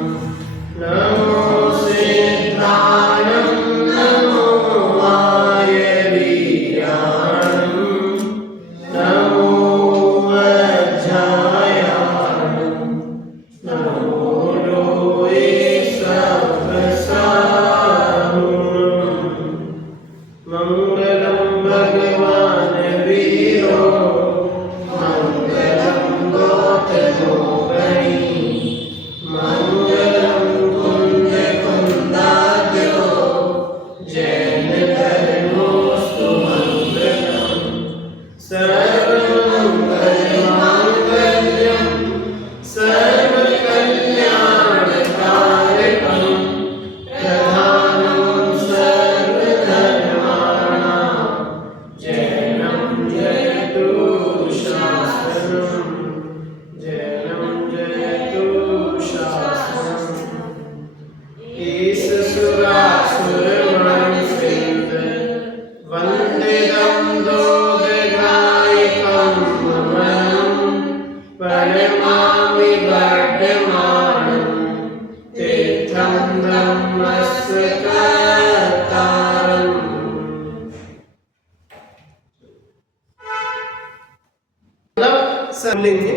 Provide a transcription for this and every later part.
नमो सिद्धाणं नमो वायवीर्याणं नमो वज्रायाणं नमो लोये सहस्राणं मंगलं भगवान् वीरो मंगलं गौतमो गणी मंगलं कुन्दकुन्दाद्यो जैन धर्मोऽस्तु मंगलम् सर्वमङ्गलमाङ्गल्यं सर्वकल्याणकारकं प्रधानं सर्वधर्माणां जैनं जयतु शासनम् जैनं जयतु शासनम् ईश सुरासुरमणिसेव्य वन्दितं दोगगायिकं ममं प्रणमामि वर्धमानं तीर्थं धम्मस्य कर्तारम्। सब लेंगे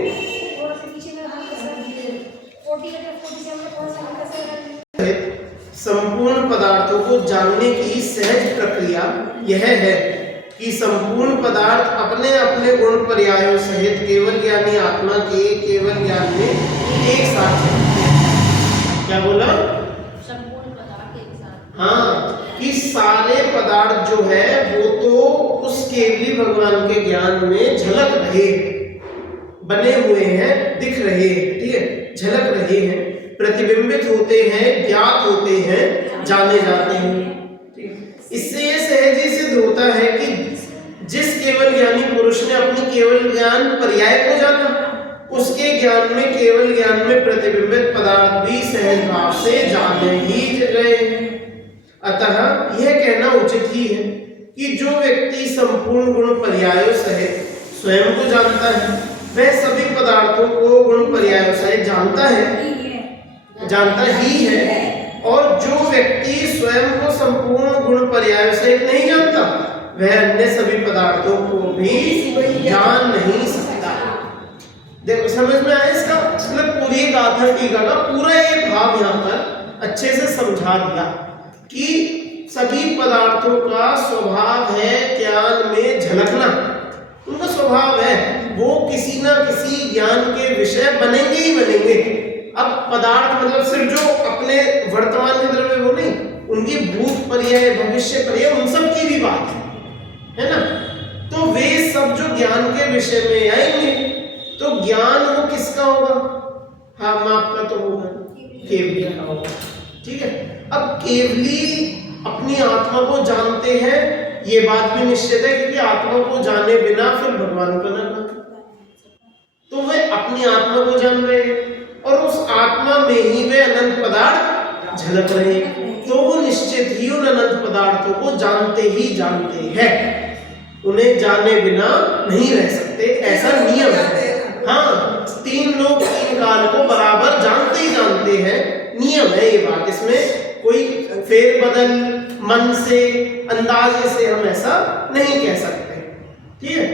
संपूर्ण पदार्थों को जानने की सहज प्रक्रिया यह है कि संपूर्ण पदार्थ अपने अपने गुण पर्यायों सहित केवल ज्ञानी आत्मा के केवल ज्ञान में एक साथ है। क्या बोला? संपूर्ण पदार्थ एक साथ। हाँ, कि सारे पदार्थ जो है वो तो उस केवली भगवान के ज्ञान में झलक रहे, बने हुए हैं, दिख रहे हैं, ठीक है, झलक रहे हैं, प्रतिबिंबित होते हैं, ज्ञात होते हैं, जाने जाते हैं। इससे ये सहज ही सिद्ध होता है कि जिस केवल ज्ञानी पुरुष ने अपनी केवल ज्ञान पर्याय को जाना, उसके ज्ञान में केवल ज्ञान में प्रतिबिंबित पदार्थ भी सहज भाव से जाने ही रहे हैं। अतः यह कहना उचित ही है कि जो व्यक्ति संपूर्ण गुण पर्यायों सहित स्वयं को जानता है वह सभी पदार्थों को गुण पर्यायों सहित जानता ही है, और जो व्यक्ति स्वयं को संपूर्ण गुण पर्यायों सहित नहीं जानता वह अन्य सभी पदार्थों को भी जान नहीं सकता। देखो समझ में आया इसका मतलब? पूरी गाथा टीका का पूरा ये भाव यहाँ पर अच्छे से समझा दिया कि सभी पदार्थों का स्वभाव है ज्ञान में झलकना, उनका स्वभाव है, वो किसी ना किसी ज्ञान के विषय बनेंगे ही बनेंगे। अब पदार्थ मतलब सिर्फ जो अपने वर्तमान में द्रव्य वो नहीं, उनकी भूत पर्याय भविष्य पर्याय उन सब की भी बात है ना। तो वे सब जो ज्ञान के विषय में आएंगे तो ज्ञान वो किसका होगा? हाँ, आपका तो होगा, केवली का होगा, ठीक है। अब केवली अपनी आत्मा को जानते हैं, ये बात भी निश्चित है, क्योंकि आत्मा को जाने बिना फिर भगवान को न जाने, तो वे अपनी आत्मा को जान रहे हैं और उस आत्मा में ही वे अनंत पदार्थ झलक रहे हैं, तो वो निश्चित ही उन अनंत पदार्थों को जानते ही जानते हैं, उन्हें जाने बिना नहीं रह सकते, ऐसा नियम है। हाँ, तीन लोग तीन काल को बराबर जानते ही जानते हैं, नियम है ये बात, इसमें कोई फेरबदल मन से अंदाजे से हम ऐसा नहीं कह सकते, ठीक है।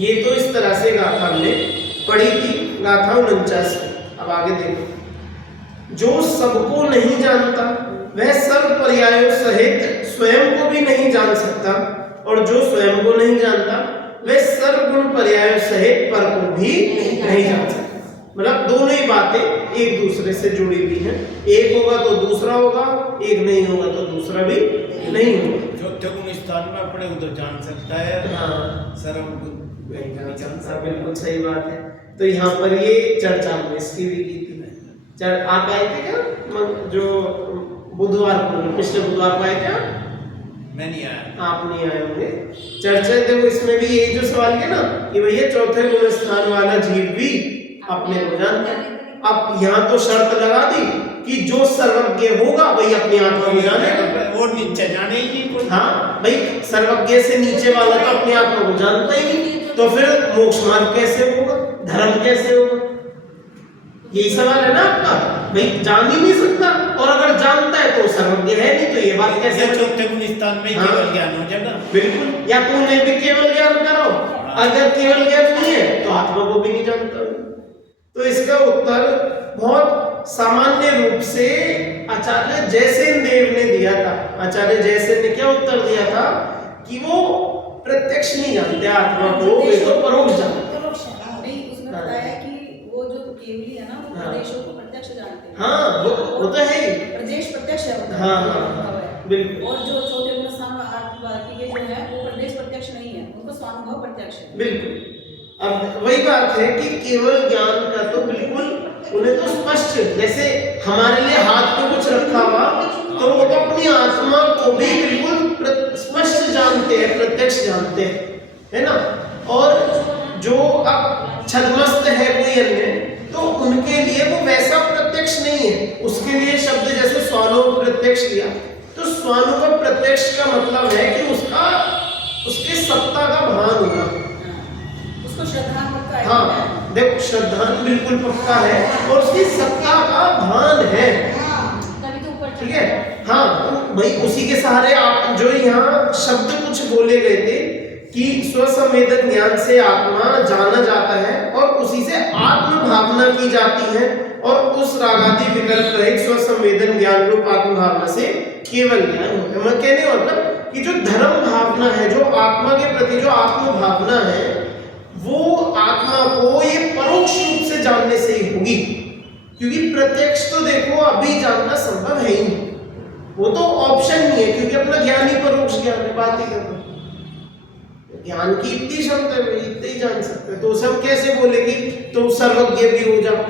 ये तो इस तरह से गाथा हमने पढ़ी थी, गाथा 49। अब आगे देखो, जो सबको नहीं जानता वह सर्व पर्यायों सहित स्वयं को भी नहीं जान सकता, और जो स्वयं को नहीं जानता वह सर्व गुण पर्यायों सहित पर को भी नहीं जान सकता। मतलब दोनों ही बातें एक दूसरे से जुड़ी हुई हैं, एक होगा तो दूसरा होगा, एक नहीं होगा तो दूसरा भी नहीं होगा। चौथे गुण स्थान में अपने उधर जान सकता है, हाँ, सर्व गुण नहीं जान सकता, बिल्कुल सही बात है। तो यहाँ पर ये चर्चा हमने इसकी भी की थी। आप आए थे क्या जो बुधवार को, पिछले बुधवार को आए थे आप? मैं नहीं आया, आप नहीं आए होंगे। चर्चा देखो इसमें भी यही जो सवाल किया ना कि भैया चौथे गुण स्थान वाला जीव भी अपने को जानता है। अब यहाँ तो शर्त लगा दी कि जो सर्वज्ञ होगा वही अपनी आत्मा को जानेगा, वो नीचे जाने ही नहीं कोई। हाँ भाई, सर्वज्ञ से नीचे वाला तो अपनी आत्मा को जानता ही नहीं, तो फिर मोक्ष मार्ग कैसे होगा, धर्म कैसे होगा? यही सवाल है ना आपका, भाई जान ही नहीं सकता, और अगर जानता है तो सर्वज्ञ है नहीं, तो ये बात कैसे? चौथे गुण स्थान में हाँ। केवल ज्ञान हो जाए ना। बिल्कुल, या तो उन्हें भी केवल ज्ञान कराओ, अगर केवल ज्ञान नहीं है तो आत्मा को भी नहीं जानता। तो इसका उत्तर बहुत सामान्य रूप से आचार्य जयसेन देव ने दिया था। आचार्य जयसेन ने क्या उत्तर दिया था कि वो प्रत्यक्ष नहीं जानते आत्मा को, वे तो परोक्ष जानते। नहीं, उसमें बताया कि वो जो केवली है ना, वो हाँ। प्रदेशों को प्रत्यक्ष जानते हैं। हाँ, वो तो है ही। प्रदेश प्रत्यक्ष है उनका। हाँ, हाँ, बिल्कुल। और जो चौथे गुण स्थान में के जो है वो प्रदेश प्रत्यक्ष नहीं है, उनको स्वानुभव प्रत्यक्ष है। बिल्कुल। अब वही बात है कि केवल ज्ञान का तो बिल्कुल उन्हें तो स्पष्ट, जैसे हमारे लिए हाथ पे कुछ रखा हुआ तो वो तो अपनी आत्मा को भी बिल्कुल स्पष्ट जानते हैं, प्रत्यक्ष जानते हैं, है ना। और जो अब छद्मस्त है कोई अन्य, तो उनके लिए वो वैसा प्रत्यक्ष नहीं है। उसके लिए शब्द जैसे स्वानुभव प्रत्यक्ष लिया, तो स्वानुभव प्रत्यक्ष का मतलब है कि उसके सत्ता का भान होना। उसको श्रद्धा पक्का है। हाँ, देखो श्रद्धान बिल्कुल पक्का है और उसकी सत्ता का भान है, तभी तो ऊपर ठीक है। हाँ, तो भाई उसी के सहारे आप जो यहाँ शब्द कुछ बोले गए थे कि स्वसंवेदन ज्ञान से आत्मा जाना जाता है और उसी से आत्म भावना की जाती है, और उस रागादि विकल्प रहित स्वसंवेदन ज्ञान रूप आत्म भावना से केवल ज्ञान होता है। मैं कहने मतलब कि जो धर्म भावना है, जो आत्मा के प्रति जो आत्म भावना है, वो आत्मा को ये परोक्ष रूप से जानने से ही होगी, क्योंकि प्रत्यक्ष तो देखो अभी जानना संभव है ही नहीं, वो तो ऑप्शन नहीं है, क्योंकि अपना ज्ञान ही परोक्ष ज्ञान है। बात ही करना ज्ञान की इतनी क्षमता है, इतने ही जान सकते हैं, तो उसे हम कैसे बोले कि तुम सर्वज्ञ भी हो जाओ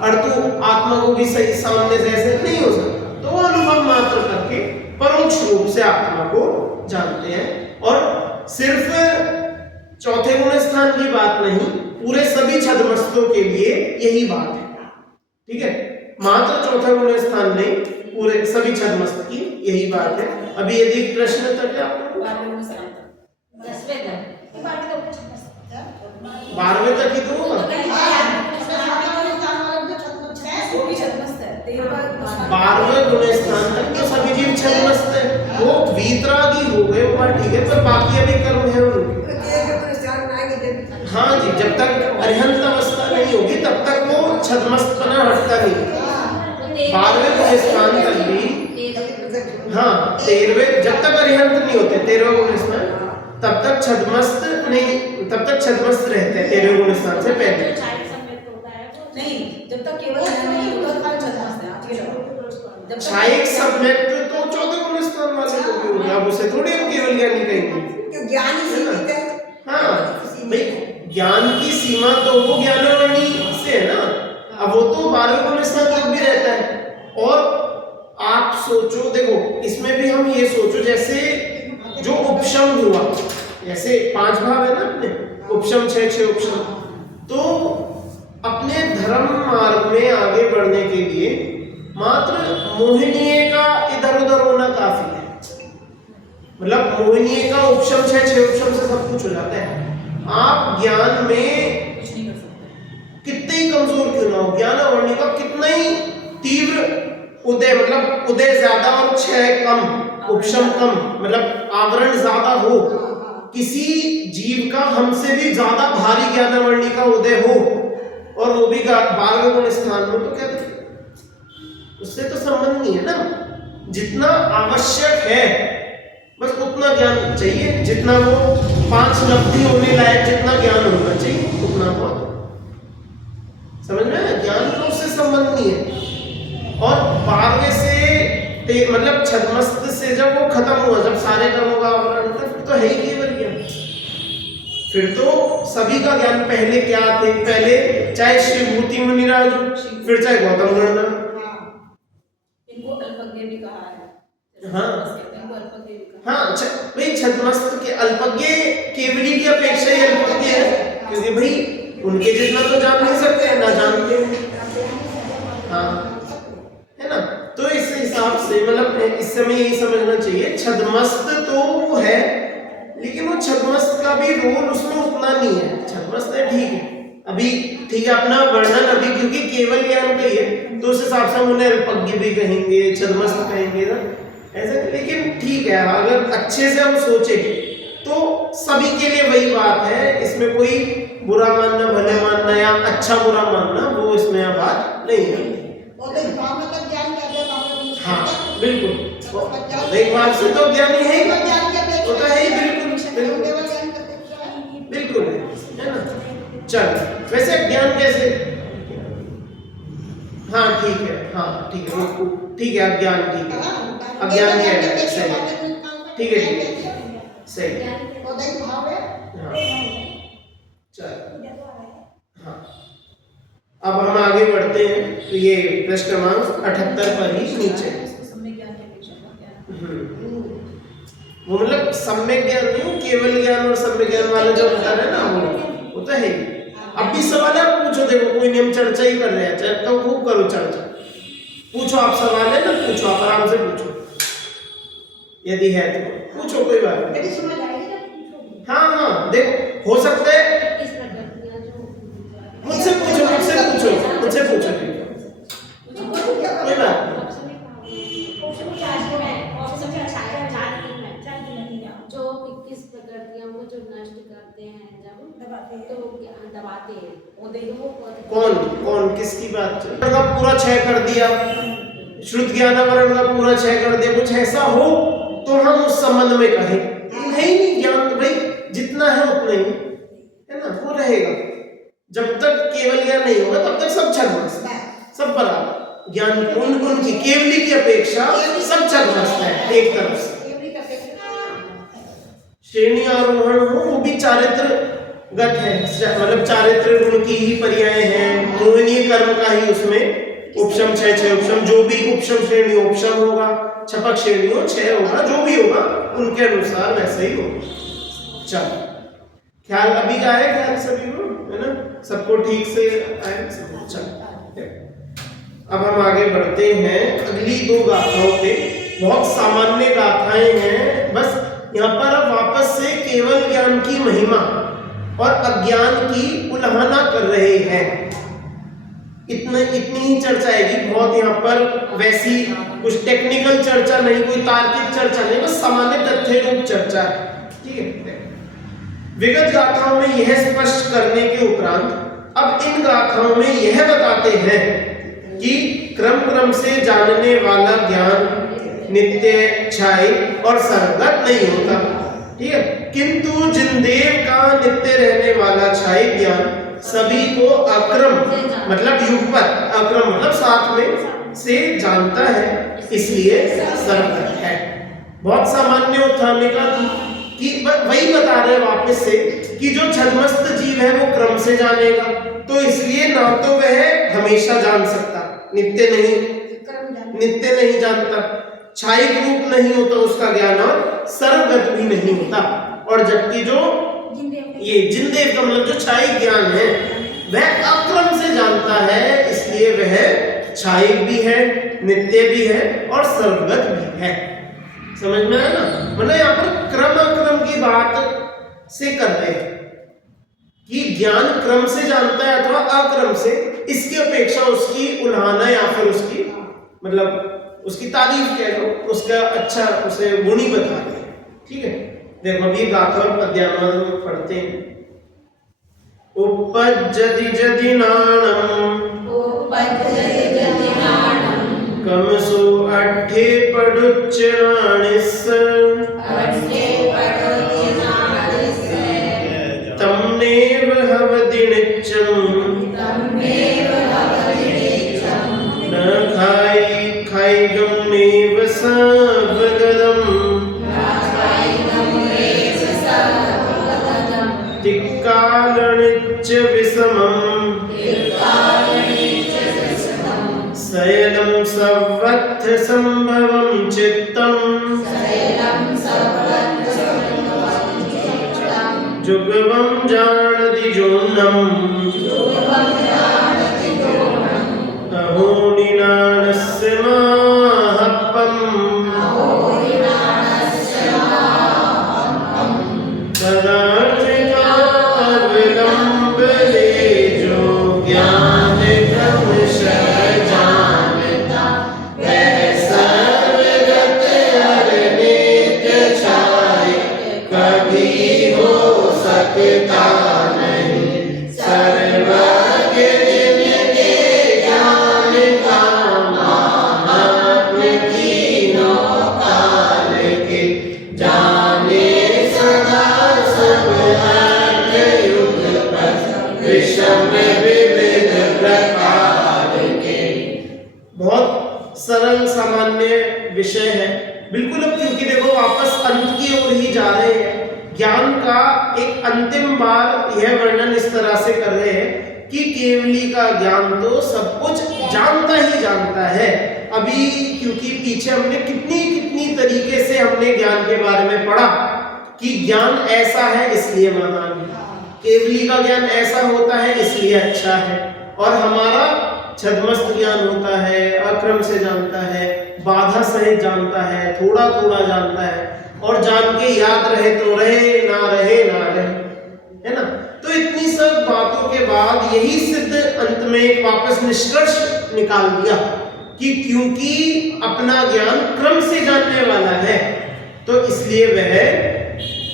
और तू आत्मा को भी सही सामने से ऐसे नहीं हो सकता। तो वो अनुभव मात्र करके परोक्ष रूप से आत्मा को जानते हैं, और सिर्फ चौथे गुण स्थान की बात नहीं, पूरे सभी छद्मस्तों के लिए यही बात है, ठीक है। मात्र चौथा गुण स्थान नहीं, पूरे सभी छद्मस्त की यही बात है। अभी यदि प्रश्न तक है आपको 12वें तक ही तो होगा। 12वें गुण स्थान तक तो सभी जीव छद्मस्त है, वो वीतरागी हो गए, वो बात ठीक है, पर बाकी अभी कर्म है उनके। हाँ जी, जब तक अरिहंत अवस्था नहीं होगी तब तक वो छद्मस्तपना हटता नहीं। 12वें गुण स्थान तक भी, हाँ 13वें, जब तक अरिहंत नहीं होते 13वें गुण स्थान, तब तक छद्मस्त नहीं, तब तक छद्मस्त रहते हैं 13वें गुण स्थान से पहले। नहीं, जब तक केवल ज्ञान नहीं होता तब तक छद्मस्त है। क्षायिक सम्यक्त तो चौथे गुण स्थान वाले को भी होगा, अब उसे थोड़ी हम केवल ज्ञानी कहेंगे, ज्ञान ही सीमित है। हाँ भाई, ज्ञान की सीमा तो वो ज्ञानवाणी से है ना। अब वो तो 12वें गुण स्थान तक भी रहता है। और आप सोचो, देखो इसमें भी हम ये सोचो, जैसे जो उपशम हुआ, जैसे 5 भाव है ना अपने, उपशम 6 उपशम, तो अपने धर्म मार्ग में आगे बढ़ने के लिए मात्र मोहिनीय का इधर उधर होना काफी है। मतलब मोहिनीय का उपशम 6 उपशम से सब कुछ हो जाता है। आप ज्ञान में कुछ नहीं कर सकते, कितने ही कमजोर क्यों ना हो, ज्ञान अवर्णी का कितना ही तीव्र उदय, मतलब उदय ज्यादा और क्षय कम, उपशम कम, मतलब आवरण ज्यादा हो, किसी जीव का हमसे भी ज्यादा भारी ज्ञान अवर्णी का उदय हो, और वो भी 12वें गुण स्थान में, तो क्या उससे तो संबंध नहीं है ना। जितना आवश्यक है बस उतना ज्ञान चाहिए, जितना वो 5 लब्धि होने लायक जितना ज्ञान होना चाहिए उतना बहुत, समझ में है? ज्ञान का उससे संबंध नहीं है। और 12वें से मतलब छद्मस्त से जब वो खत्म हुआ, जब सारे कर्मों का आवरण था, फिर तो है ही केवल ज्ञान। फिर तो सभी का ज्ञान, पहले क्या थे, पहले चाहे श्रीभूति मुनिराज, फिर चाहे गौतम गणना, इनको अल्पज्ञ भी कहा है। हाँ। इनको अल्पज्ञ भी कहा। हाँ, भाई छद्मस्त के अल्पज्ञ केवली की अपेक्षा ही अल्पज्ञ है, क्योंकि भाई उनके जितना तो जान नहीं सकते हैं, ना जानते हैं। हाँ, है ना। तो इस हिसाब से मतलब इस समय यही समझना चाहिए, छद्मस्त तो वो है, लेकिन वो छद्मस्त का भी रोल उसमें उतना नहीं है। छद्मस्त है ठीक है, अभी ठीक है अपना वर्णन अभी क्योंकि केवल ज्ञान का ही है तो उस हिसाब से हम उन्हें अल्पज्ञ भी कहेंगे, छद्मस्त कहेंगे ना ऐसा। लेकिन ठीक है अगर अच्छे से हम सोचे तो सभी के लिए वही बात है, इसमें कोई बुरा मानना भले मानना या अच्छा बुरा मानना वो इसमें अब बात नहीं है। हाँ बिल्कुल एक बात से तो ज्ञानी है ही, वो तो है ही बिल्कुल बिल्कुल है ना। चल वैसे ज्ञान कैसे, हाँ ठीक है, हाँ ठीक है वो ठीक है अज्ञान ठीक है, अज्ञान क्या है सही, ठीक है सही हाँ चल हाँ। अब हम आगे बढ़ते हैं तो ये प्रश्न क्रमांक 78 पर ही नीचे वो मतलब सम्यक ज्ञान नहीं, केवल ज्ञान और सम्यक ज्ञान वाला जो बता रहे हैं ना वो तो है ही। अब भी सवाल है आप पूछो, देखो कोई नहीं हम चर्चा ही कर रहे हैं, चर्चा खूब करो चर्चा, पूछो आप सवाल है ना पूछो, आप आराम से पूछो यदि है तो पूछो कोई बात नहीं। हाँ हाँ देखो हो सकता है मुझसे पूछो कोई बात नहीं। जो 21 प्रकृतियां वो जो नष्ट करते हैं जब तो दबाते हैं वो देखो कौन किसकी बात चल रही है? पूरा 6 कर दिया, श्रुत ज्ञानावरण का पूरा 6 कर दिया, कुछ ऐसा हो तो हम उस संबंध में कहें नहीं ज्ञान तो भाई जितना है उतना ही है ना, वो रहेगा। जब तक केवल ज्ञान नहीं होगा तब तक सब छद्मस्त है, सब बराबर ज्ञान उनकी केवली की अपेक्षा सब छद्मस्त है एक तरफ से। श्रेणी आरोहण हो वो भी चारित्रगत है, मतलब चारित्र गुण की ही पर्याय है, मोहनीय कर्म का ही उसमें उपशम 6 उपशम जो भी उपशम श्रेणी उपशम होगा, छपक श्रेणी हो 6 होगा, जो भी होगा उनके अनुसार वैसे ही होगा। चल ख्याल अभी का है, ख्याल सभी को है ना, सबको ठीक से आए। चल अब हम आगे बढ़ते हैं अगली 2 गाथाओं पे, बहुत सामान्य गाथाएं हैं, बस यहाँ पर अब वापस से केवल ज्ञान की महिमा और अज्ञान की उल्लंघना कर रहे हैं। इतनी ही चर्चा आएगी, बहुत यहाँ पर वैसी कुछ टेक्निकल चर्चा नहीं, कोई तार्किक चर्चा नहीं, बस सामान्य तथ्य रूप चर्चा है। ठीक है, विगत गाथाओं में यह स्पष्ट करने के उपरांत अब इन गाथाओं में यह बताते हैं कि क्रम से जानने वाला ज्ञान नित्य, क्षय और सर्वगत नहीं होता। ठीक है, किंतु जिनदेव का नित्य रहने वाला क्षय ज्ञान सभी को अक्रम मतलब युगपत, अक्रम मतलब साथ में से जानता है, इसलिए सर्वगत है। बहुत सामान्य उत्थानिका कि वही बता रहे वापस से कि जो छद्मस्त जीव है वो क्रम से जानेगा, तो इसलिए ना तो वह हमेशा जान सकता, नित्य नहीं जानता, क्षायिक रूप नहीं होता उसका ज्ञान और सर्वगत भी नहीं होता। और जबकि जो ये जिनदेव का मतलब जो क्षायिक ज्ञान है वह अक्रम से जानता है, इसलिए वह क्षायिक भी है, नित्य भी है और सर्वगत भी है। समझ में आया ना, मतलब यहाँ पर क्रम अक्रम की बात से कर रहे हैं कि ज्ञान क्रम से जानता है अथवा अक्रम से, इसकी अपेक्षा उसकी उल्हाना या फिर उसकी मतलब उसकी तारीफ कह लो, उसका अच्छा उसे गुण ही बता रहे। ठीक है, देखो अभी गाथा और पद्यानुवाद में पढ़ते हैं। उपज्जति जदि नाणम कमसो अट्ठे पडुच्चनानिस तमनेव हवदिनिच्चम न खाइगम नेव सर्वगदम तिक्कालनिच्च विषमम् सयलं सवत्थ संभवं चित्तम् जुगवं जानति जोन्नम् अहो निनानस्य माहप्पम् तदार्थिका विलम्बने बहुत सरल सामान्य विषय है बिल्कुल। अब क्योंकि देखो वापस अंत की ओर ही जा रहे हैं, ज्ञान का एक अंतिम बार यह वर्णन इस तरह से कर रहे हैं कि केवली का ज्ञान तो सब कुछ जानता ही जानता है। अभी क्योंकि पीछे हमने कितनी तरीके से हमने ज्ञान के बारे में पढ़ा कि ज्ञान ऐसा है इसलिए महान है, केवली का ज्ञान ऐसा होता है इसलिए अच्छा है, और हमारा छद्मस्त ज्ञान होता है, अक्रम से जानता है, बाधा सहित जानता है, थोड़ा थोड़ा जानता है, और जान के याद रहे तो रहे, ना रहे ना रहे, है ना। तो इतनी सब बातों के बाद यही सिद्ध अंत में एक वापस निष्कर्ष निकाल दिया कि क्योंकि अपना ज्ञान क्रम से जानने वाला है तो इसलिए वह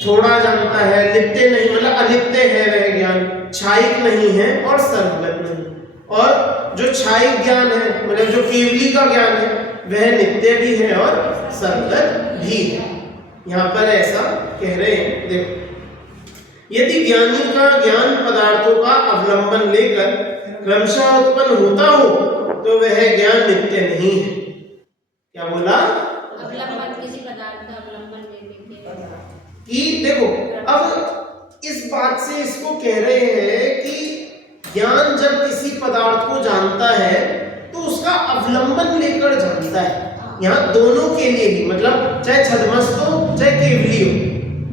थोड़ा जानता है, लिप्त नहीं, मतलब अलिप्त है वह ज्ञान, क्षायिक नहीं है और सर्वगत नहीं। और जो क्षायिक ज्ञान है मतलब जो केवली का ज्ञान है वह नित्य भी है और सर्वगत भी है। यहाँ पर ऐसा कह रहे हैं। देखो, यदि ज्ञानी का ज्ञान पदार्थों का अवलंबन लेकर क्रमशः उत्पन्न होता हो तो वह ज्ञान नित्य नहीं है। क्या बोला? अवलंबन, किसी पदार्थ का अवलंबन लेने के। कि देखो अब इस बात से इसको कह रहे हैं कि ज्ञान जब किसी पदार्थ को जानता है तो उसका अवलंबन लेकर जानता है। यहाँ दोनों के लिए ही, मतलब चाहे छद्मस्त हो चाहे केवली हो,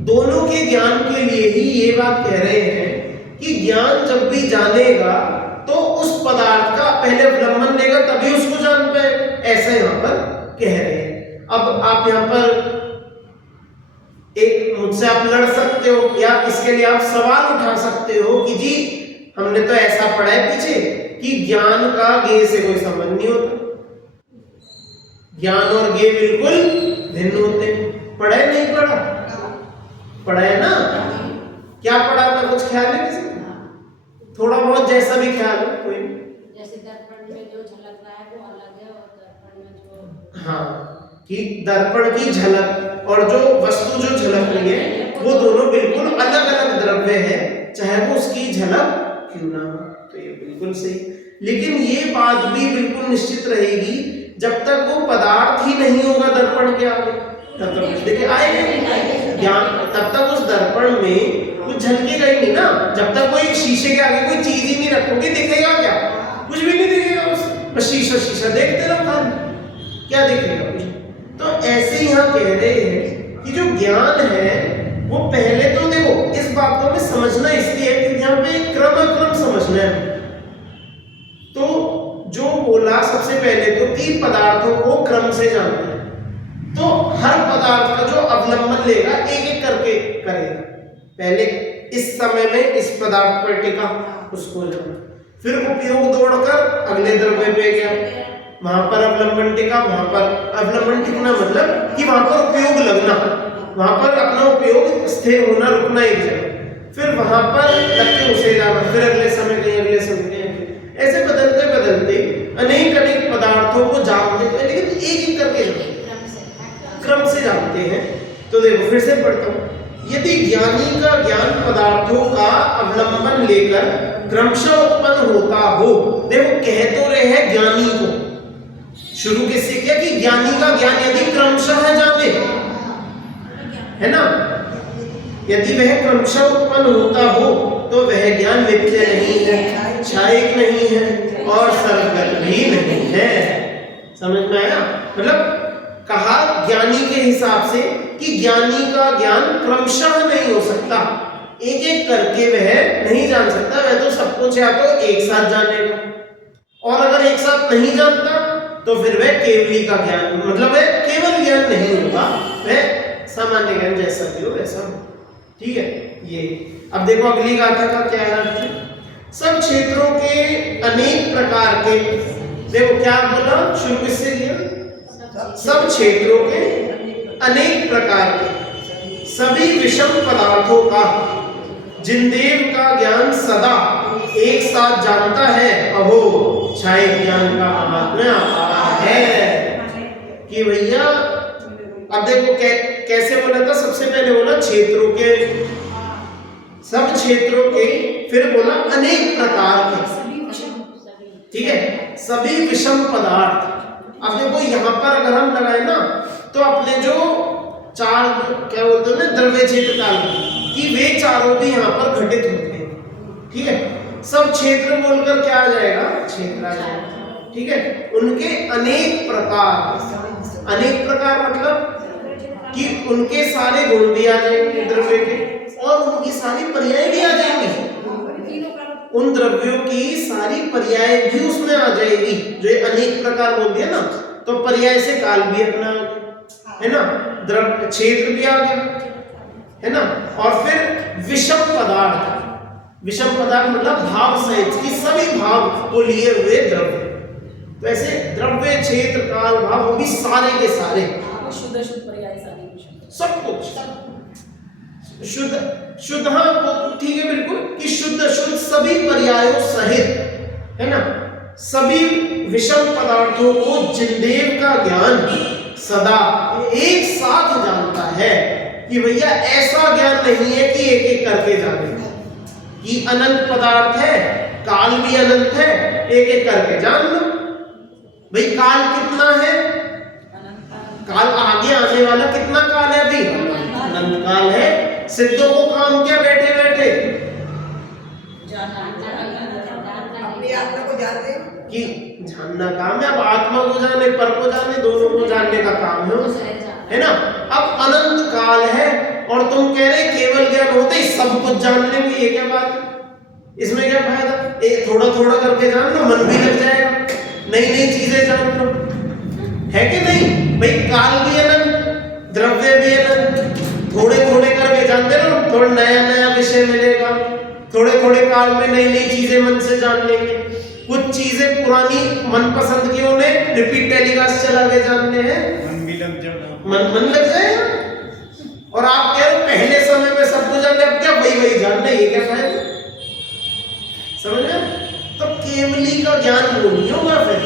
दोनों के ज्ञान के लिए ही ये बात कह रहे हैं कि ज्ञान जब भी जानेगा तो उस पदार्थ का पहले अवलंबन लेगा तभी उसको जान पाएगा, ऐसा यहाँ पर कह रहे हैं। अब आप यहाँ पर एक मुझसे आप लड़ सकते हो या इसके लिए आप सवाल उठा सकते हो कि जी हमने तो ऐसा पढ़ा है पीछे कि ज्ञान का गे से कोई संबंध नहीं होता, ज्ञान और गे बिल्कुल भिन्न होते हैं। पढ़ा है नहीं पढ़ा? पढ़ा है ना? क्या पढ़ा था, कुछ ख्याल है किसी को? थोड़ा बहुत जैसा भी ख्याल हो कोई? जैसे दर्पण में जो झलक रहा है वो अलग है और दर्पण में जो, हाँ, कि दर्पण की झलक और जो वस्तु जो झलक रही है वो दोनों बिल्कुल अलग अलग द्रव्य है, चाहे वो उसकी झलक क्यों ना हो। तो ये बिल्कुल सही, लेकिन ये बात भी बिल्कुल निश्चित रहेगी जब तक वो पदार्थ ही नहीं होगा दर्पण के आगे, तब तक देखिए आएगा ज्ञान, तब तक उस दर्पण में कुछ झलकेगा ही नहीं ना। जब तक कोई शीशे के आगे कोई चीज ही नहीं रखोगे दिखेगा क्या? कुछ भी नहीं दिखेगा उसमें, बस शीशा शीशा देखते रहो खाली, क्या दिखेगा कुछ? तो ऐसे यहाँ कह रहे हैं कि जो ज्ञान है वो पहले तो देखो इस बात को हमें समझना इसलिए है कि यहाँ पे क्रम अक्रम समझना है। तो जो बोला सबसे पहले तो कि पदार्थों को क्रम से जानना है, तो हर पदार्थ का जो अवलंबन लेगा एक एक करके करेगा। पहले इस समय में इस पदार्थ पर टिका उसको जाना, फिर उपयोग दौड़कर अगले द्रव्य पे गया, वहां पर अवलंबन टिका, वहां पर अवलंबन टिकना मतलब कि वहां पर उपयोग लगना, वहां पर अपना उपयोग स्थिर होना, रुकना एक जगह, फिर वहां पर लग के उसे जाना, फिर अगले समय कहीं, अगले समय कहीं, ऐसे बदलते बदलते अनेक अनेक पदार्थों को जानते हैं, लेकिन एक एक करके क्रम से जानते हैं। तो देखो फिर से पढ़ता हूं, यदि ज्ञानी का ज्ञान पदार्थों का अवलंबन लेकर क्रमशः उत्पन्न होता हो, देखो कह तो रहे हैं ज्ञानी को, शुरू किससे किया कि ज्ञानी का ज्ञान यदि क्रमशः जाने, है ना, यदि वह क्रमशः उत्पन्न होता हो तो वह ज्ञान नित्य नहीं है, क्षायिक नहीं है और सर्वगत भी नहीं है। समझ में आया? मतलब कहा ज्ञानी के हिसाब से कि ज्ञानी का ज्ञान क्रमशः नहीं हो सकता, एक एक करके वह नहीं जान सकता, वह तो सब कुछ या तो एक साथ जानेगा, और अगर एक साथ नहीं जानता तो फिर वह केवली का ज्ञान, मतलब वह केवल ज्ञान नहीं होगा, वह सामान्य ज्ञान जैसा भी हो वैसा हो। ठीक है, ये अब देखो अगली गाथा का क्या अर्थ है। सब क्षेत्रों के अनेक प्रकार के, देखो क्या बोला, शुरू किससे किया? सब क्षेत्रों के अनेक प्रकार के सभी विषम पदार्थों का जिनदेव का ज्ञान सदा एक साथ जानता है, अहो क्षायिक ज्ञान का महात्म्य आता है। कि भैया अब देखो कैसे बोला था, सबसे पहले बोला क्षेत्रों के, सब क्षेत्रों के, फिर बोला अनेक प्रकार के, ठीक है, सभी विषम पदार्थ, अब देखो यहाँ पर अगर हम लगाए ना तो अपने जो चार क्या बोलते हैं ना द्रव्य क्षेत्र काल कि वे चारों भी यहाँ पर घटित होते हैं। ठीक है, सब क्षेत्र बोलकर क्या आ जाएगा, क्षेत्र आ जाएगा। ठीक है, उनके अनेक प्रकार मतलब कि उनके सारे गुण भी आ जाएंगे द्रव्य के और उनकी सारी पर्याय भी आ जाएंगी। उन द्रव्यों की सारी पर्याय भी उसमें आ जाएगी। जो ये अनेक प्रकार बोल दिया ना तो पर्याय से काल भी अपना है ना, द्रव्य क्षेत्र भी आ गया है ना। और फिर विषम पदार्थ मतलब भाव सहित की सभी भाव को लिए हुए द्रव्य। तो ऐसे द्रव्य क्षेत्र काल भाव वो भी सारे के सारे शुद्ध पर्याय सारी सब कुछ शुद्ध हाँ ठीक है बिल्कुल कि शुद्ध सभी पर्यायों सहित है ना। सभी विषम पदार्थों को जिनदेव का ज्ञान सदा एक साथ जानता है कि भैया ऐसा ज्ञान नहीं है कि एक एक करके जाने कि अनंत पदार्थ है, काल भी अनंत है, एक एक करके जान लो। भाई काल कितना है, काल आगे आने वाला कितना काल है, अभी अनंत काल है। सिद्धों को काम क्या बैठे बैठे अपनी आत्मा को जानते कि जानना काम है। अब आत्मा को जाने पर को जाने दोनों को जानने का काम है ना। अब अनंत काल है और तुम कह रहे केवल ज्ञान होते ही सब कुछ जान लेंगे, ये क्या बात है? इसमें क्या फायदा? एक थोड़ा थोड़ा करके जान लो, मन भी लग जाएगा, नई नई चीजें जान लो, है कि नहीं भाई? काल भी अनंत, द्रव्य भी अनंत, थोड़े थोड़े करके जानते रहो, थोड़ा नया नया विषय मिलेगा, थोड़े थोड़े काल में नई नई चीजें मन से जान लेंगे। कुछ चीजें पुरानी मनपसंद की उन्हें रिपीट टेलीकास्ट चला के जानते हैं, मन भी लग जाएगा, मन लग जाएगा। और आप कह रहे हो पहले समय में सब कुछ जानते, अब क्या वही जानना, ये क्या फायदा? समझ गए? तो केवली का ज्ञान वो नहीं होगा फिर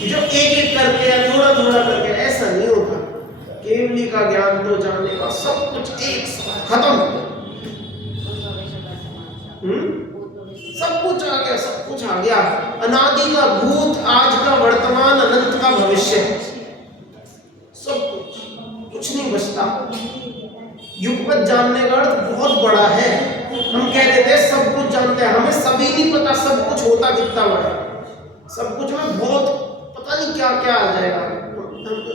कि जो एक एक करके या थोड़ा थोड़ा करके, ऐसा नहीं होगा। केवली का ज्ञान तो जानने का सब कुछ एक साथ खत्म, सब कुछ आ गया, सब कुछ आ गया। अनादि का भूत, आज का वर्तमान, अनंत का भविष्य, सब कुछ नहीं बचता। युगपत जानने का अर्थ बहुत बड़ा है। हम कह देते हैं सब कुछ जानते हैं, हमें सभी नहीं पता सब कुछ होता कितना बड़ा। सब कुछ में बहुत पता नहीं क्या क्या आ जाएगा,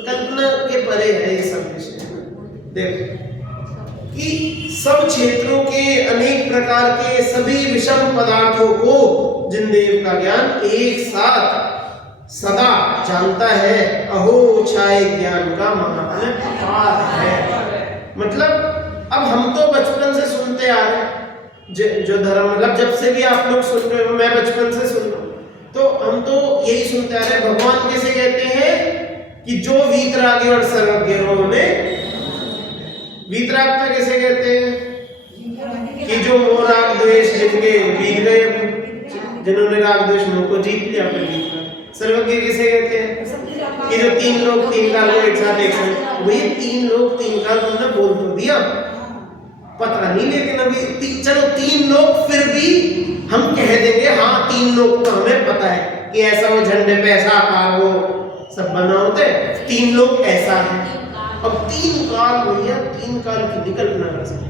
कल्पना के परे है ये सब विषय। देखो कि सब क्षेत्रों के अनेक प्रकार के सभी विषम पदार्थों को जिनदेव का ज्ञान एक साथ सदा जानता है। अहो छाए ज्ञान का महात्म्य अपार है। मतलब अब हम तो बचपन से सुनते आ रहे जो धर्म, मतलब जब से भी आप लोग सुन रहे हो, मैं बचपन से सुन रहा हूं, तो हम तो यही सुनते आ रहे। भगवान कैसे कहते हैं कि जो वीतरागी और सर्वज्ञ हो उन्हें वीतरागता कैसे कहते हैं कि जो मोह राग द्वेष जिनके बीत गए, जिन्होंने राग द्वेष मोह को जीत लिया अपने जीत। सर्वज्ञ किसे कहते हैं कि जो तीन लोग तीन काल को एक साथ वही तीन लोग तीन काल तुमने बोल तो दिया, पता नहीं, लेकिन अभी चलो तीन लोग फिर भी हम कह देंगे हाँ तीन लोग तो हमें पता है कि ऐसा वो झंडे पे ऐसा आकार वो सब बना होते, तीन लोग ऐसा है। अब तीन काल भैया, तीन काल की कल्पना कर सकते,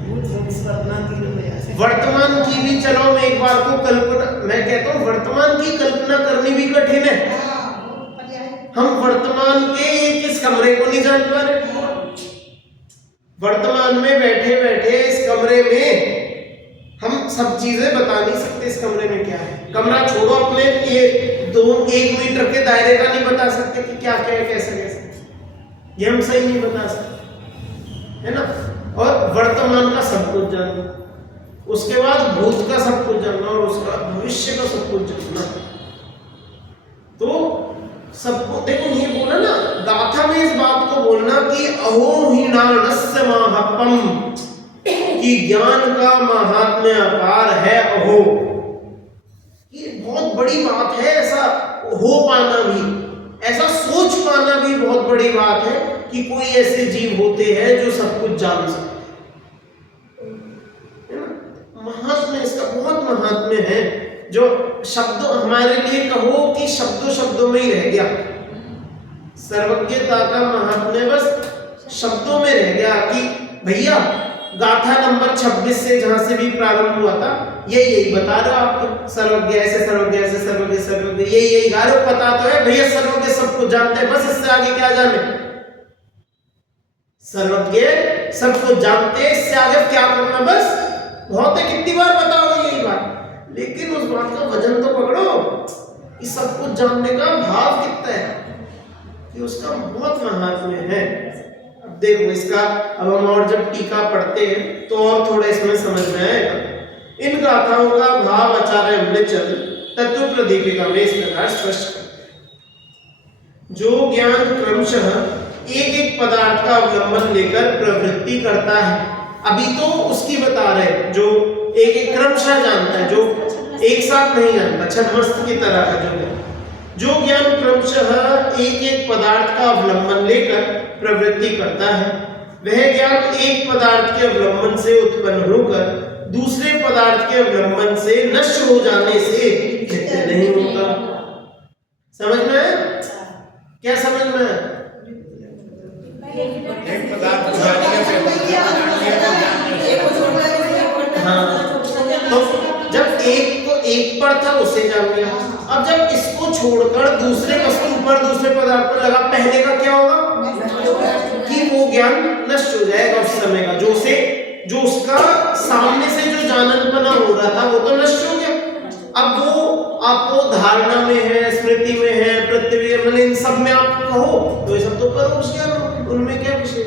वर्तमान की भी चलो मैं एक बार को कल्पना, मैं कहता हूँ वर्तमान की कल्पना करनी भी कठिन है। हम वर्तमान के किस कमरे को नहीं जान पा रहे। वर्तमान में बैठे बैठे इस कमरे में हम सब चीजें बता नहीं सकते इस कमरे में क्या है। कमरा छोड़ो, अपने ये 1 मीटर के दायरे का नहीं बता सकते कि क्या क्या है, कैसे कैसे, ये हम सही नहीं बता सकते, है ना। और वर्तमान का सब कुछ जानना, उसके बाद भूत का सब कुछ जानना और उसका भविष्य का सब कुछ जानना। तो सबको देखो ये बोला ना गाथा में, इस बात को बोलना कि अहो हीनानस्य महात्म, कि ज्ञान का महात्म्य अपार है। अहो, ये बहुत बड़ी बात है। ऐसा हो पाना भी, ऐसा सोच पाना भी बहुत बड़ी बात है कि कोई ऐसे जीव होते हैं जो सब कुछ जान सकते हैं। महात्म्य, इसका बहुत महात्म्य है, जो शब्दों हमारे लिए कहो कि शब्दों शब्दों में ही रह गया। सर्वज्ञता का महात्म्य बस शब्दों में रह गया कि भैया गाथा नंबर 26 से जहां से भी प्रारंभ हुआ था यही बता रहे हो आप, तो सर्वज्ञ ऐसे सर्वज्ञ ऐसे सर्वज्ञ सर्वज्ञ यही गा रहे हो। पता तो है भैया सर्वज्ञ सबको जानते हैं, बस इससे आगे क्या जाने। सर्वज्ञ सबको जानते हैं, इससे आगे क्या करना बस। बहुत है, कितनी बार बताओगे यही बात, लेकिन उस बात का वजन तो पकड़ो कि सब कुछ जानने का भाव कितना है, कि उसका बहुत महात्म्य है। अब देखो इसका, अब हम और जब टीका पढ़ते हैं तो और थोड़ा इसमें समझ में आएगा। इन गाथाओं का भाव आचार्य अमृतचल तत्व प्रदीपिका में इस प्रकार स्पष्ट करते। जो ज्ञान क्रमशः एक एक पदार्थ का अवलंबन लेकर प्रवृत्ति करता है, अभी तो उसकी बता रहे जो एक एक क्रमशः जानता है, जो एक साथ नहीं जानता, छद्मस्त की तरह का जो ज्ञान क्रमशः एक एक पदार्थ का अवलंबन लेकर प्रवृत्ति करता है, वह ज्ञान एक पदार्थ के अवलंबन से उत्पन्न होकर दूसरे पदार्थ के अवलंबन से नष्ट हो जाने से नित्य नहीं होता। समझ में है? क्या समझ में है? एक पदार्थ हाँ, तो जब एक को एक पर था उसे जान लिया, अब जब इसको छोड़कर दूसरे वस्तु पर दूसरे पदार्थ पर लगा, पहले का क्या होगा कि वो ज्ञान नष्ट हो जाएगा उस समय का, जो उसका सामने से जो जाननपना हो रहा था वो तो नष्ट हो गया। अब वो आपको धारणा में है, स्मृति में है, पृथ्वी में, इन सब में आप कहो तो ये सब तो परोक्ष ज्ञान, उनमें क्या विषय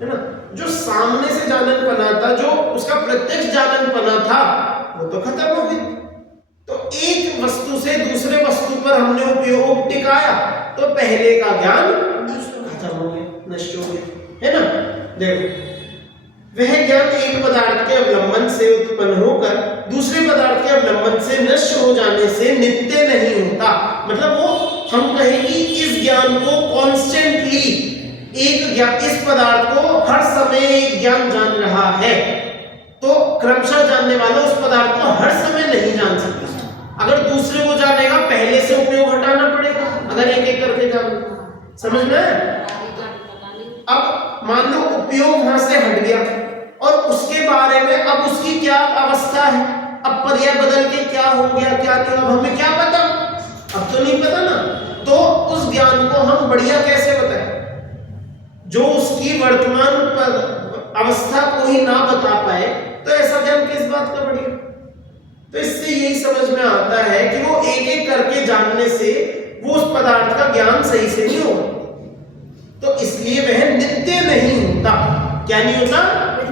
है ना। जो सामने से जाननपना था, जो उसका प्रत्यक्ष जाननपना था, वो तो खत्म हो गई। तो एक वस्तु से दूसरे वस्तु पर हमने उपयोग टिकाया तो पहले का ज्ञान खत्म हो गया, नष्ट हो गया, है ना। देखो वह ज्ञान एक पदार्थ के अवलंबन से उत्पन्न होकर दूसरे पदार्थ के अवलंबन से नष्ट हो जाने से नित्य नहीं होता। मतलब वो हम कहें कि इस ज्ञान को कॉन्स्टेंटली एक ज्ञान, इस पदार्थ को हर समय एक ज्ञान जान रहा है, तो क्रमशः जानने वाला उस पदार्थ को हर समय नहीं जान सकता। अगर दूसरे को जानेगा पहले से उपयोग हटाना पड़ेगा, अगर एक एक करके जान। समझ में आया? अब मान लो उपयोग वहां से हट गया और उसके बारे में अब उसकी क्या अवस्था है, अब पर्याय बदल के क्या हो गया, क्या नहीं, अब हमें क्या पता, अब तो नहीं पता ना। तो उस ज्ञान को हम बढ़िया कैसे बताएं, जो उसकी वर्तमान अवस्था को ही ना बता पाए, तो ऐसा ज्ञान किस बात का बढ़िया। तो इससे यही समझ में आता है कि वो एक एक करके जानने से वो उस पदार्थ का ज्ञान सही से नहीं होगा, तो इसलिए वह नित्य नहीं होता। क्या नहीं होता?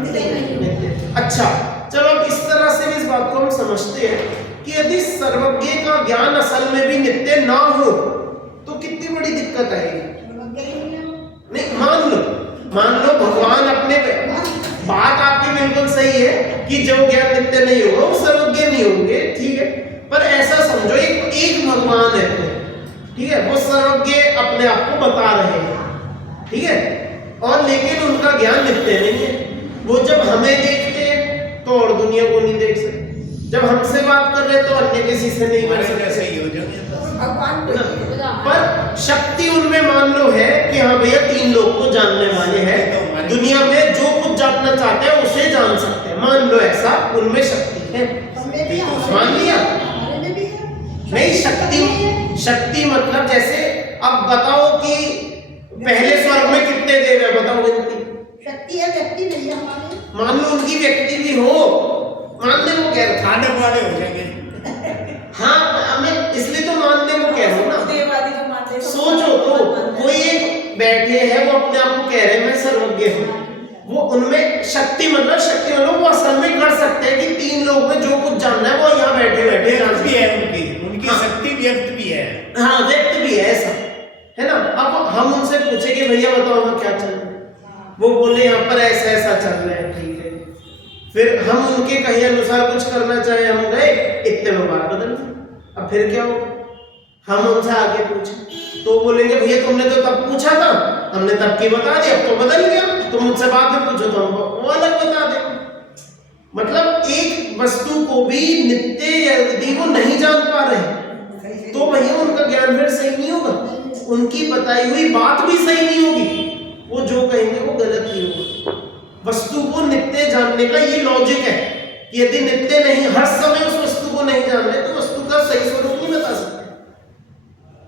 नित्य। अच्छा, चलो अब इस तरह से इस बात को हम समझते हैं कि यदि सर्वज्ञ का ज्ञान असल में भी नित्य ना हो तो कितनी बड़ी दिक्कत आएगी। नहीं, मान लो भगवान अपने, बात आपकी बिल्कुल सही है कि जो ज्ञान नित्य नहीं होगा वो सर्वज्ञ नहीं होंगे, ठीक है, पर ऐसा समझो एक भगवान है, ठीक है, वो सर्वज्ञ अपने आप को बता रहे हैं, ठीक है, और लेकिन उनका ज्ञान नित्य नहीं है। वो जब हमें देखते हैं तो और दुनिया को नहीं देख सकते, जब हमसे बात कर रहे हैं तो अन्य किसी से नहीं कर सकते, सही हो जाएंगे। पर शक्ति उनमें मान लो है कि हाँ भैया तीन लोग को जानने वाले हैं, दुनिया में जो कुछ जानना चाहते हैं उसे जान सकते हैं, मान लो ऐसा उनमें शक्ति है, मान लिया। नहीं, शक्ति मतलब जैसे अब बताओ कि पहले स्वर्ग में कितने देव है, बताओ गिनती। शक्ति है, व्यक्ति नहीं है हमारे। मान लो उनकी व्यक्ति भी हो, मानने को कह रहा, खाने वाले हो जाएंगे। हाँ मैं इसलिए तो मानने को कह रहा हूँ ना। देववादी जो मानते हैं, सोचो तो कोई एक बैठे हैं वो अपने आप को कह रहे हैं मैं सर्वज्ञ हूँ, वो उनमें शक्ति मतलब वो असल में कर सकते हैं कि तीन लोग में जो कुछ जानना है वो यहाँ बैठे बैठे जान भी सकते है, हैं। उनकी हाँ। शक्ति व्यक्त भी है, हाँ व्यक्त भी है, ऐसा है ना। अब हम उनसे पूछे कि भैया बताओ वहाँ क्या चल रहा है, वो बोले यहाँ पर ऐसा ऐसा चल रहा है, ठीक है, फिर हम उनके कहे अनुसार कुछ करना चाहे, हम गए इतने में बात बदल गई। अब फिर क्या हो, हम उनसे आगे पूछे तो बोलेंगे भैया तुमने तो तब पूछा था, हमने तब की बता दी, अब तो बदल गया, तुम मुझसे बाद में पूछो तो हमको वो अलग बता दे। मतलब एक वस्तु को भी नित्य यदि वो नहीं जान पा रहे तो भैया उनका ज्ञान फिर सही नहीं होगा। उनकी बताई हुई बात भी सही नहीं होगी, वो जो कहेंगे वो गलत ही होगा। वस्तु को नित्य जानने का ये लॉजिक है कि यदि नित्य नहीं, हर समय उस वस्तु को नहीं जान रहे तो वस्तु का सही स्वरूप नहीं बता सकते।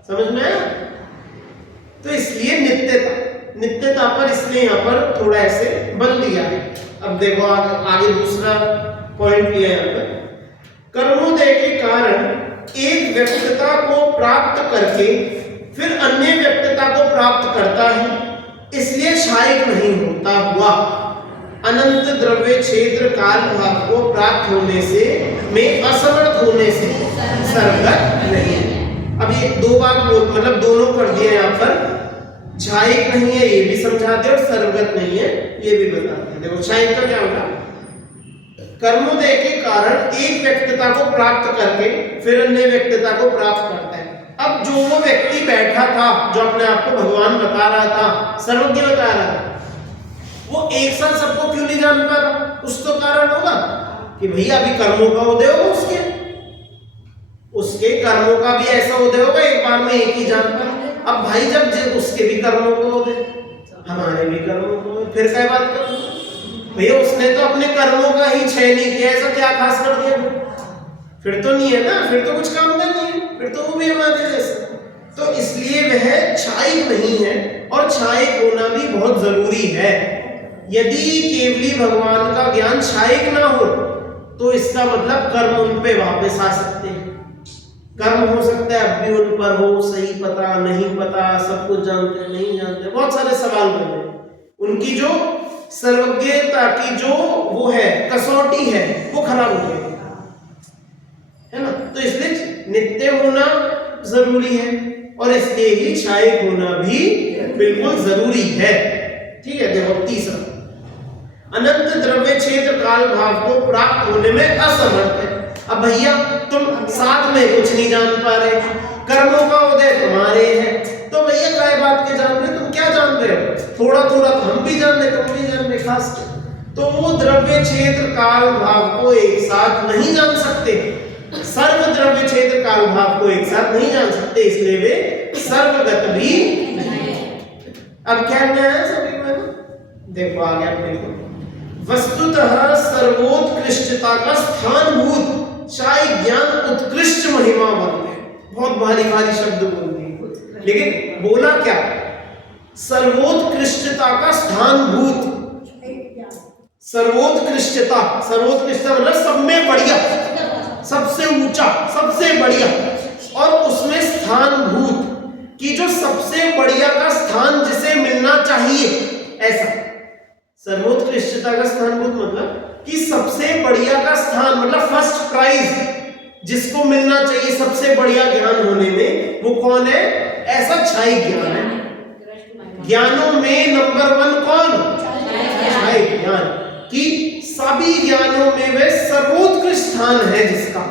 समझ में आया? तो इसलिए नित्यता पर इसलिए यहाँ पर थोड़ा ऐसे बल दिया है। अब देखो आगे दूसरा पॉइंट लिया यहाँ पर, कर्मोदय के कारण एक व्यक्तिता को प्राप्त करके फिर अन्य व्यक्तिता को प्राप्त करता है, इसलिए क्षायिक नहीं होता हुआ अनंत द्रव्य क्षेत्र काल भाव को प्राप्त होने से में असमर्थ होने से सर्वगत नहीं है। अब ये दो बात मतलब दोनों कर दिए यहाँ पर, क्षायिक नहीं है ये भी समझाते और सर्वगत नहीं है ये भी बताते हैं। देखो क्षायिक का क्या होगा, कर्मोदय के कारण एक व्यक्तिता को प्राप्त करके फिर अन्य व्यक्तिता को प्राप्त करता है। अब जो वो व्यक्ति बैठा था, जो अपने आप को भगवान बता रहा था, सर्वज्ञ बता रहा था, वो एक साथ सबको क्यों नहीं जान पा रहा? कुछ तो कारण होगा कि भैया अभी कर्मों का उदय होगा, उसके कर्मों का भी ऐसा उदय होगा, एक बार में एक ही जान पा। अब भाई जब उसके भी कर्मों को उदय, हमारे भी कर्मों को, फिर क्या बात करूं भैया, उसने तो अपने कर्मों का ही क्षय नहीं किया, ऐसा क्या खास कर दिया? फिर तो नहीं है ना, फिर तो कुछ काम का नहीं है, फिर तो वो भी हमारे जैसा। तो इसलिए वह क्षायिक नहीं है और क्षायिक होना भी बहुत जरूरी है। यदि केवली भगवान का ज्ञान क्षायिक ना हो तो इसका मतलब कर्म उन पे वापस आ सकते हैं। कर्म हो सकता है अब भी उन पर हो, सही पता नहीं पता, सब कुछ जानते हैं नहीं जानते, बहुत सारे सवाल बन रहे। उनकी जो सर्वज्ञता की जो वो है कसौटी है वो खराब हो गई है ना। तो इसलिए नित्य होना जरूरी है और इसलिए ही क्षायिक होना भी बिल्कुल जरूरी है। ठीक है, देखो तीसरा, अनंत द्रव्य क्षेत्र काल भाव को प्राप्त होने में असमर्थ है। अब भैया तुम साथ में कुछ नहीं जान पा रहे, कर्मों का उदय तुम्हारे है, तो भैया क्या बात के जान रहे, तुम क्या जान रहे हो? थोड़ा थोड़ा हम भी जान रहे, तुम भी जान रहे, खास तो वो द्रव्य क्षेत्र काल भाव को एक साथ नहीं जान सकते, सर्व द्रव्य क्षेत्र काल भाव को एक साथ नहीं जान सकते, इसलिए वे सर्वगत भी नहीं। अब क्या न्याय है सभी में? देखो आगे आप देखो, वस्तुतः सर्वोत्कृष्टता का स्थानभूत चाहे ज्ञान उत्कृष्ट महिमा बनते हैं। बहुत भारी भारी शब्द बोल दिए, लेकिन बोला क्या? सर्वोत्कृष्टता का स्थानभूत, सर्वोत्कृष्टता, सर्वोत्कृष्टता मतलब सब में बढ़िया, सबसे ऊंचा, सबसे बढ़िया, और उसमें स्थानभूत कि जो सबसे बढ़िया का स्थान जिसे मिलना चाहिए, ऐसा सर्वोत्कृष्टता का स्थानभूत मतलब कि सबसे बढ़िया का स्थान मतलब फर्स्ट प्राइज जिसको मिलना चाहिए सबसे बढ़िया ज्ञान होने में, वो कौन है? ऐसा क्षायिक ज्ञान है। ज्ञानों में नंबर 1 कौन? क्षायिक ज्ञान, कि सभी ज्ञानों में वह सर्वोत्कृष्ट स्थान है जिसका,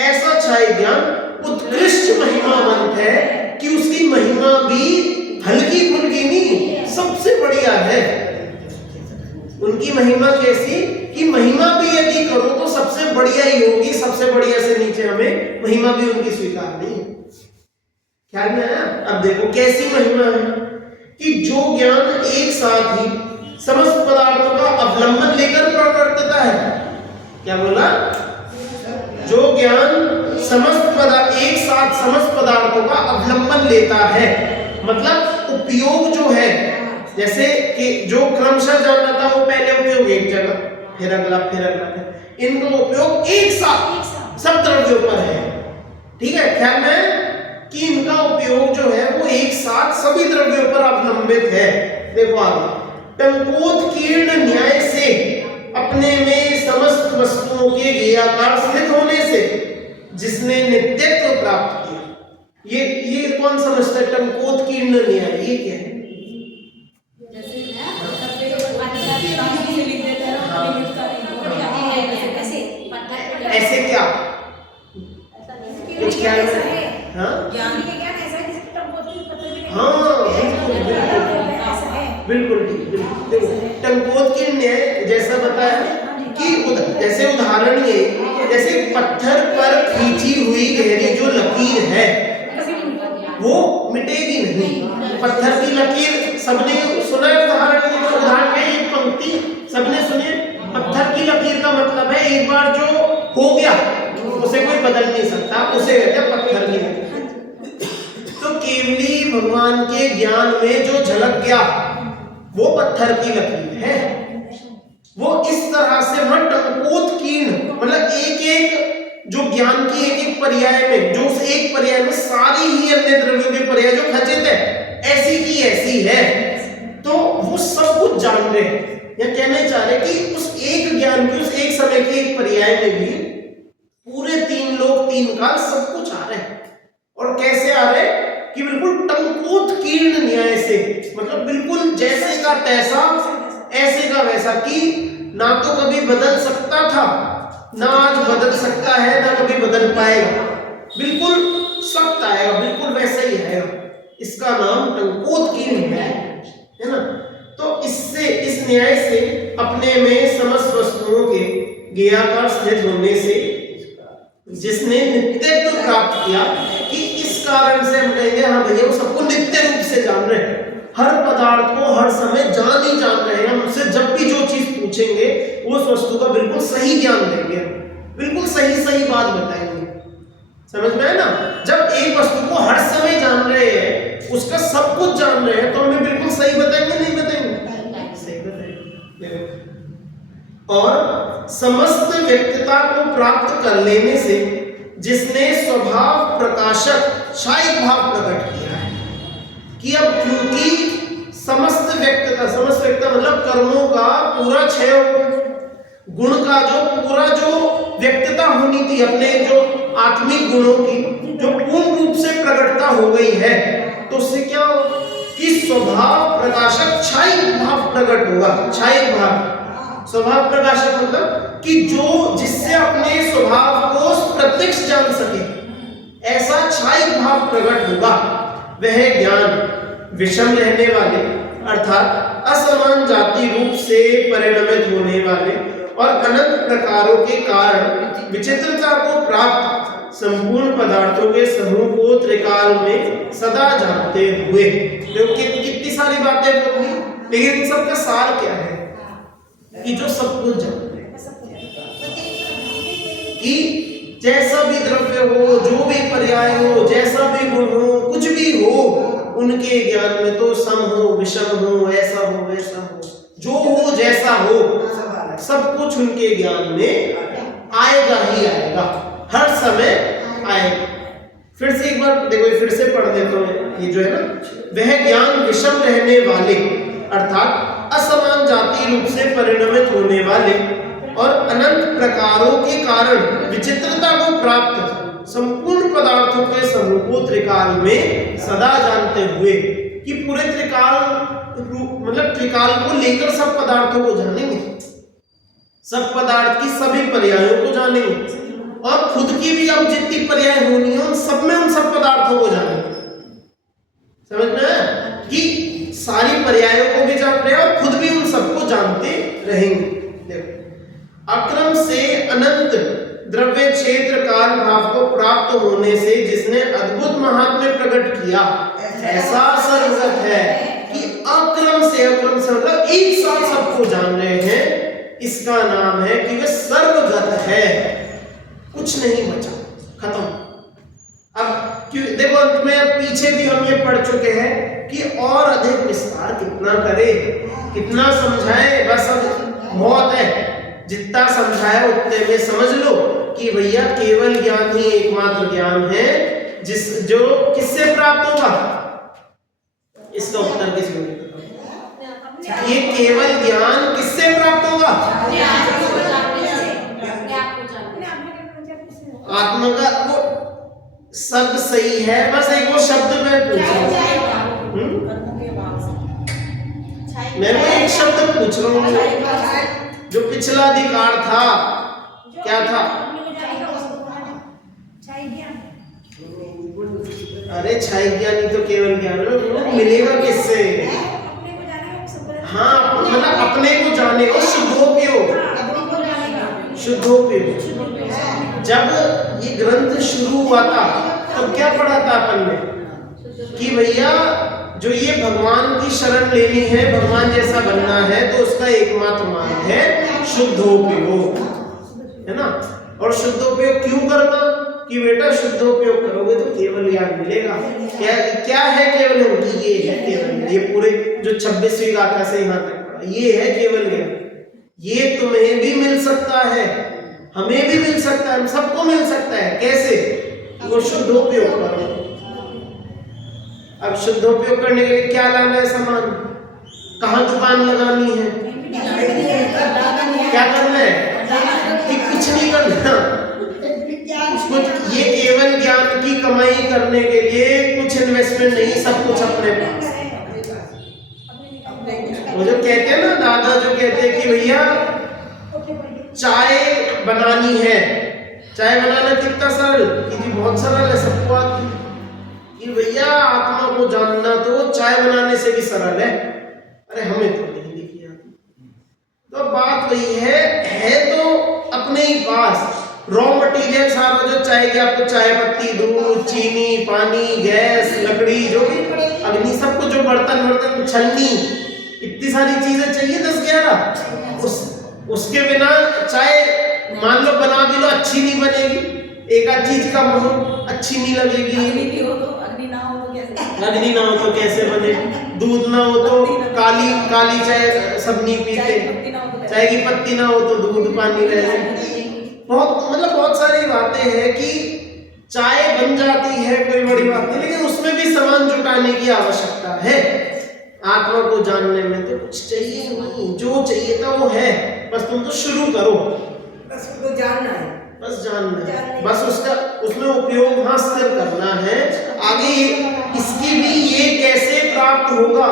ऐसा क्षायिक ज्ञान उत्कृष्ट महिमावंत है कि उसकी महिमा भी हल्की फुल्की नहीं, सबसे बढ़िया है। उनकी महिमा कैसी कि महिमा भी यदि करो तो सबसे बढ़िया ही होगी, सबसे बढ़िया से नीचे हमें महिमा भी उनकी स्वीकार नहीं है। ख्याल में आया? अब देखो कैसी महिमा है कि जो ज्ञान एक साथ ही समस्त पदार्थों का अवलंबन लेकर प्रवर्तता है। क्या बोला? जो ज्ञान एक साथ समस्त पदार्थों का अवलंबन लेता है, मतलब उपयोग जो है, जैसे कि जो क्रमशः जानना था वो पहले उपयोग एक जगह, फिर अगला, फिर अगला, इनका उपयोग एक साथ सब द्रव्यों पर है। ठीक है, ख्याल में कि इनका उपयोग जो है वो एक साथ सभी द्रव्यों पर अवलंबित है। देखो आगे, टंकोत्कीर्ण न्याय से अपने में समस्त वस्तुओं के ज्ञेयाकार स्थित होने से जिसने नित्यत्व प्राप्त किया, ये कौन समझता है? टंकोत्कीर्ण न्याय ये क्या है? ऐसे क्या कुछ क्या है? हाँ बिल्कुल ठीक। देखो टंकोत्कीर्ण न्याय जैसा बताया कि जैसे उदाहरण ये, जैसे पत्थर पर खींची हुई गहरी जो लकीर है वो मिटेगी नहीं। पत्थर की लकीर सबने सुना है, उदाहरण है एक पंक्ति सबने सुनी है। पत्थर की लकीर का मतलब है एक बार जो हो गया उसे कोई बदल नहीं सकता, उसे कहते हैं पत्थर की लकीर। तो केवली भगवान के ज्ञान में जो झलक गया वो पत्थर की लकीर है। वो इस तरह से वह टंकोत्कीर्ण, मतलब एक एक जो ज्ञान की एक एक पर्याय में, जो उस एक पर्याय में सारी ही अन्य द्रव्यों के पर्याय जो खचित है, ऐसी की ऐसी है, तो वो सब कुछ जान रहे हैं। या कहना चाह रहे कि उस एक ज्ञान की, उस एक समय के एक पर्याय में भी पूरे तीन लोक तीन काल सब कुछ आ रहे हैं। और कैसे आ रहे हैं कि बिल्कुल टंकोत्कीर्ण न्याय से, मतलब बिल्कुल जैसे का तैसा ऐसे का वैसा, कि ना तो कभी बदल सकता था, ना आज बदल सकता है, ना कभी बदल पाएगा, बिल्कुल सख्त आएगा, बिल्कुल वैसा ही आएगा। इसका नाम टंकोत्कीर्ण है ना। तो इससे, इस न्याय से अपने में समस्त वस्तुओं के ज्ञेयाकार स्थित होने से जिसने नित्यत्व प्राप्त किया, कि इस कारण से हम कहेंगे हाँ भैया वो सबको नित्य रूप से जान रहे हैं, हर पदार्थ को हर समय जान ही जान रहे हैं। हमसे जब भी जो चीज पूछेंगे वो उस वस्तु का बिल्कुल सही ज्ञान देंगे, बिल्कुल सही सही बात बताएंगे। समझ में है ना। जब एक वस्तु को हर समय जान रहे हैं, उसका सब कुछ जान रहे हैं, तो हमें बिल्कुल सही बताएंगे नहीं बताएंगे? सही बताएंगे। और समस्त व्यक्तिता को प्राप्त कर लेने से जिसने स्वभाव प्रकाशक शायिक भाव प्रकट किया है, कि अब क्योंकि समस्त व्यक्तिता मतलब कर्मों का पूरा क्षय हो, गुण का जो पूरा जो व्यक्तिता होनी थी, अपने जो आत्मिक गुणों की जो पूर्ण रूप से प्रकटता हो गई है, तो उससे क्या हो कि स्वभाव प्रकाशक क्षायिक भाव प्रकट होगा। क्षायिक भाव, स्वभाव प्रकाशक मतलब कि जो जिससे अपने स्वभाव को प्रत्यक्ष जान सके, ऐसा क्षायिक भाव प्रकट होगा। वह ज्ञान विषम रहने वाले अर्थात असमान जाति रूप से परिणमित होने वाले और अनंत प्रकारों के कारण विचित्रता को प्राप्त संपूर्ण पदार्थों के समूह को त्रिकाल में सदा जानते हुए। कितनी सारी बातें बोली, लेकिन सबका सार क्या है कि जो सब कुछ जानते हैं, कि जैसा भी द्रव्य हो, जो भी पर्याय हो, जैसा भी गुण हो, कुछ भी हो, उनके ज्ञान में तो सम हो विषम हो, ऐसा हो वैसा हो, जो हो जैसा हो, सब कुछ उनके ज्ञान में आएगा ही आएगा, हर समय आएगा। फिर से एक बार देखो, फिर से पढ़ देता हूं, ये जो है ना, वह ज्ञान विषम रहने वाले अर्थात असमान जाति रूप से परिणमित होने वाले और अनंत प्रकारों के कारण विचित्रता को प्राप्त संपूर्ण पदार्थों के समूह को त्रिकाल में सदा जानते हुए, कि पूरे त्रिकाल मतलब त्रिकाल को लेकर सब पदार्थों को जानेंगे, सब पदार्थ की सभी पर्यायों को जानेंगे, और खुद की भी अब जितनी पर्याय होनी है उन सब में उन सब पदार्थों को जानेंगे। समझ में कि सारी पर्यायों को भी जान रहे हैं और खुद भी उन सबको जानते रहेंगे। देखो, अक्रम से अनंत द्रव्य क्षेत्र काल भाव को प्राप्त होने से जिसने अद्भुत महात्म्य प्रकट किया, ऐसा सर्वगत है कि अक्रम से मतलब एक साथ सबको जान रहे हैं। इसका नाम है कि वे सर्वगत है, कुछ नहीं बचा, खत्म। अब देखो अंत में, अब पीछे भी हम ये पढ़ चुके हैं कि और अधिक विस्तार कितना करे, कितना समझाए, बस अब बहुत है, जितना समझाया उतने में समझ लो कि भैया केवल ज्ञान ही एकमात्र ज्ञान है जो किससे प्राप्त होगा। इसका उत्तर किसी को नहीं पता। ये केवल ज्ञान किससे प्राप्त होगा? आत्मा का वो शब्द सही है, बस एक वो शब्द मैं पूछ रहा हूँ, मैं वो एक शब्द पूछ रहा हूँ, जो पिछला अधिकार था क्या था? अरे क्षय ज्ञान ही तो केवल ज्ञान है, वो मिलेगा किससे? हाँ, मतलब अपने को जाने को, शुद्धोपयोग। जब ये ग्रंथ शुरू हुआ था तब क्या पढ़ा था अपन ने? कि भैया जो ये भगवान की शरण लेनी है, भगवान जैसा बनना है, तो उसका एकमात्र मार्ग है शुद्धोपयोग, है ना। और शुद्धोपयोग क्यों करना? कि बेटा शुद्धोपयोग करोगे तो केवल ज्ञान मिलेगा। क्या क्या है केवल ज्ञान? कि ये है केवल, ये पूरे जो 26वीं गाथा से यहाँ तक पढ़ा, ये है केवल ज्ञान। ये तुम्हें भी मिल सकता है, हमें भी मिल सकता है, हम सबको मिल सकता है। कैसे? वो शुद्धोपयोग करो। अब शुद्धोपयोग करने के लिए क्या लाना है सामान? कहाँ दुकान लगानी है? क्या करना है? कि कुछ नहीं करना। कुछ ये केवल ज्ञान की कमाई करने के लिए कुछ इन्वेस्टमेंट नहीं, सब कुछ अपने पास। वो जो कहते हैं ना, दादा जो कहते हैं कि भैया चाय बनानी है, चाय बनाना कितना सरल, कि जी बहुत सरल है, सबको आती है। कि भैया आत्मा को जानना तो चाय बनाने से भी सरल है। अरे हमें तो नहीं दिखी आती। तो बात वही है तो अपने ही पास रॉ मटेरियल सारा जो चाहिए आपको, चाय पत्ती, दूध, चीनी, पानी, गैस, लकड़ी, जो भी अग्नि, सब कुछ, जो बर्तन, छन्नी, इतनी सारी चीजें चाहिए 10-11। उसके बिना चाय मान लो बना भी लो, अच्छी नहीं बनेगी। एक आध चीज कम हो, अच्छी नहीं लगेगी। अग्नि ना हो तो कैसे बने? दूध ना हो तो काली चाय सब नहीं पीते, चाय की पत्ती ना हो तो दूध पानी रह जाए। बहुत सारी बातें हैं कि चाय बन जाती है, कोई बड़ी बात नहीं, लेकिन उसमें भी सामान जुटाने की आवश्यकता है। आत्मा को जानने में तो कुछ चाहिए नहीं, जो चाहिए था वो है, बस तुम तो शुरू करो, बस उसको जानना है, बस जानना है, बस उसमें उपयोग हासिल करना है। आगे इसकी भी ये कैसे प्राप्त होगा